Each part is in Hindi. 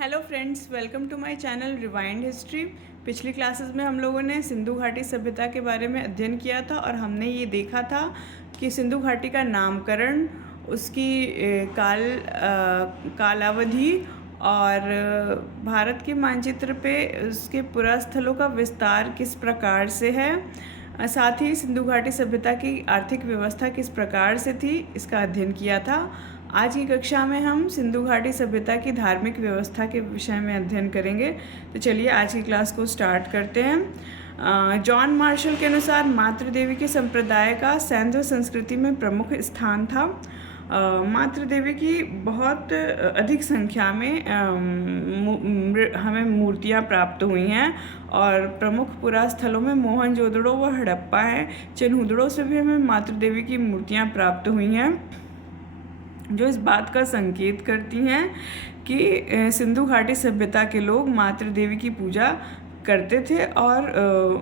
Hello friends, welcome to my channel rewind history. पिछली क्लासेस में हम लोगों ने सिंधु घाटी सभ्यता के बारे में अध्ययन किया था और हमने ये देखा था कि सिंधु घाटी का नामकरण, उसकी कालावधि और भारत के मानचित्र पे उसके पुरास्थलों का विस्तार किस प्रकार से है। साथ ही सिंधु घाटी सभ्यता की आर्थिक व्यवस्था किस प्रकार से थी, इसका अध्ययन किया था। आज की कक्षा में हम सिंधु घाटी सभ्यता की धार्मिक व्यवस्था के विषय में अध्ययन करेंगे। तो चलिए आज की क्लास को स्टार्ट करते हैं। जॉन मार्शल के अनुसार मातृदेवी के संप्रदाय का सैंधव संस्कृति में प्रमुख स्थान था। मातृदेवी की बहुत अधिक संख्या में हमें मूर्तियाँ प्राप्त हुई हैं और प्रमुख पुरास्थलों में मोहनजोदड़ो व हड़प्पा हैं। चिन्हुदड़ो से भी हमें मातृदेवी की मूर्तियाँ प्राप्त हुई हैं, जो इस बात का संकेत करती हैं कि सिंधु घाटी सभ्यता के लोग मातृदेवी की पूजा करते थे और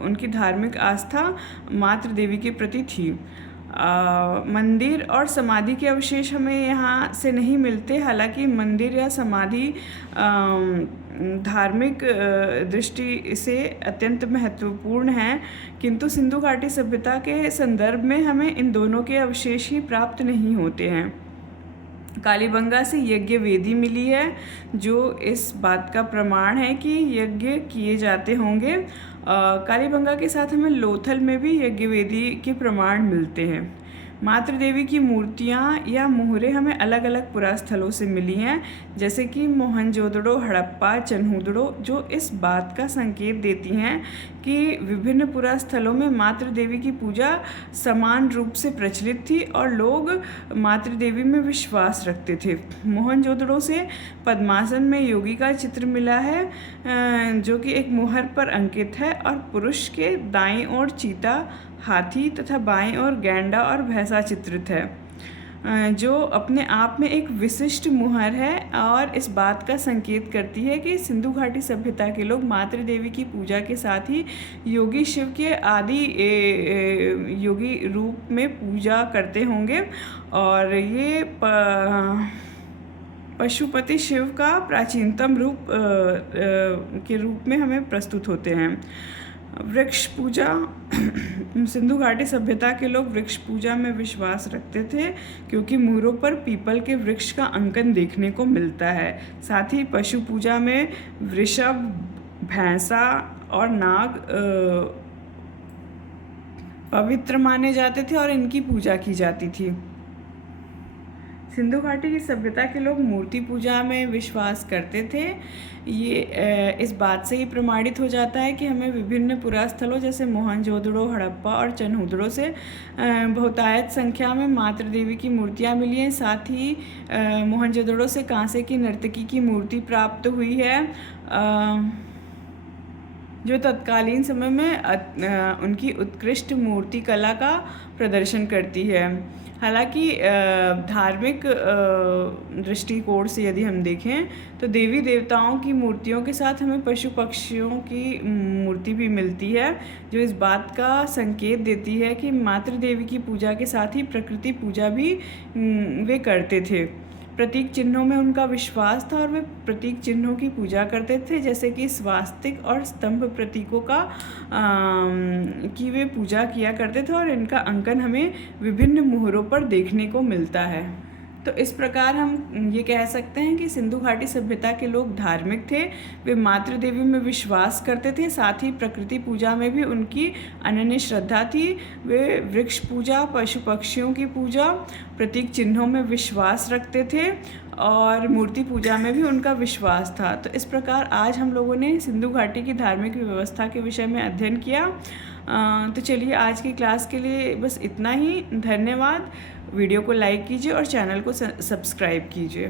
उनकी धार्मिक आस्था मातृदेवी के प्रति थी। मंदिर और समाधि के अवशेष हमें यहाँ से नहीं मिलते। हालांकि मंदिर या समाधि धार्मिक दृष्टि से अत्यंत महत्वपूर्ण है, किंतु सिंधु घाटी सभ्यता के संदर्भ में हमें इन दोनों के अवशेष ही प्राप्त नहीं होते हैं। कालीबंगा से यज्ञ वेदी मिली है, जो इस बात का प्रमाण है कि यज्ञ किए जाते होंगे। कालीबंगा के साथ हमें लोथल में भी यज्ञ वेदी के प्रमाण मिलते हैं। मातृदेवी की मूर्तियाँ या मोहरें हमें अलग अलग पुरास्थलों से मिली हैं, जैसे कि मोहनजोदड़ो, हड़प्पा, चिन्हुदड़ो, जो इस बात का संकेत देती हैं कि विभिन्न पुरास्थलों में मातृदेवी की पूजा समान रूप से प्रचलित थी और लोग मातृदेवी में विश्वास रखते थे। मोहनजोदड़ो से पद्मासन में योगी का चित्र मिला है, जो कि एक मोहर पर अंकित है और पुरुष के दाईं ओर चीता, हाथी तथा बाईं ओर गैंडा और भैंसा चित्रित है, जो अपने आप में एक विशिष्ट मुहर है और इस बात का संकेत करती है कि सिंधु घाटी सभ्यता के लोग मातृदेवी की पूजा के साथ ही योगी शिव के आदि योगी रूप में पूजा करते होंगे और ये पशुपति शिव का प्राचीनतम रूप के रूप में हमें प्रस्तुत होते हैं। वृक्ष पूजा, सिंधु घाटी सभ्यता के लोग वृक्ष पूजा में विश्वास रखते थे, क्योंकि मुहरों पर पीपल के वृक्ष का अंकन देखने को मिलता है। साथ ही पशु पूजा में वृषभ, भैंसा और नाग पवित्र माने जाते थे और इनकी पूजा की जाती थी। सिंधु घाटी की सभ्यता के लोग मूर्ति पूजा में विश्वास करते थे। ये इस बात से ही प्रमाणित हो जाता है कि हमें विभिन्न पुरास्थलों जैसे मोहनजोदड़ो, हड़प्पा और चिन्हुदड़ो से बहुतायत संख्या में मातृदेवी की मूर्तियाँ मिली हैं। साथ ही मोहनजोदड़ो से कांसे की नर्तकी की मूर्ति प्राप्त हुई है, जो तत्कालीन समय में उनकी उत्कृष्ट मूर्ति कला का प्रदर्शन करती है। हालांकि धार्मिक दृष्टिकोण से यदि हम देखें तो देवी देवताओं की मूर्तियों के साथ हमें पशु पक्षियों की मूर्ति भी मिलती है, जो इस बात का संकेत देती है कि मातृदेवी की पूजा के साथ ही प्रकृति पूजा भी वे करते थे। प्रतीक चिन्हों में उनका विश्वास था और वे प्रतीक चिन्हों की पूजा करते थे, जैसे कि स्वास्तिक और स्तंभ प्रतीकों का की वे पूजा किया करते थे और इनका अंकन हमें विभिन्न मोहरों पर देखने को मिलता है। तो इस प्रकार हम ये कह सकते हैं कि सिंधु घाटी सभ्यता के लोग धार्मिक थे, वे मातृदेवी में विश्वास करते थे, साथ ही प्रकृति पूजा में भी उनकी अनन्य श्रद्धा थी। वे वृक्ष पूजा, पशु पक्षियों की पूजा, प्रतीक चिन्हों में विश्वास रखते थे और मूर्ति पूजा में भी उनका विश्वास था। तो इस प्रकार आज हम लोगों ने सिंधु घाटी की धार्मिक व्यवस्था के विषय में अध्ययन किया। तो चलिए आज की क्लास के लिए बस इतना ही। धन्यवाद। वीडियो को लाइक कीजिए और चैनल को सब्सक्राइब कीजिए।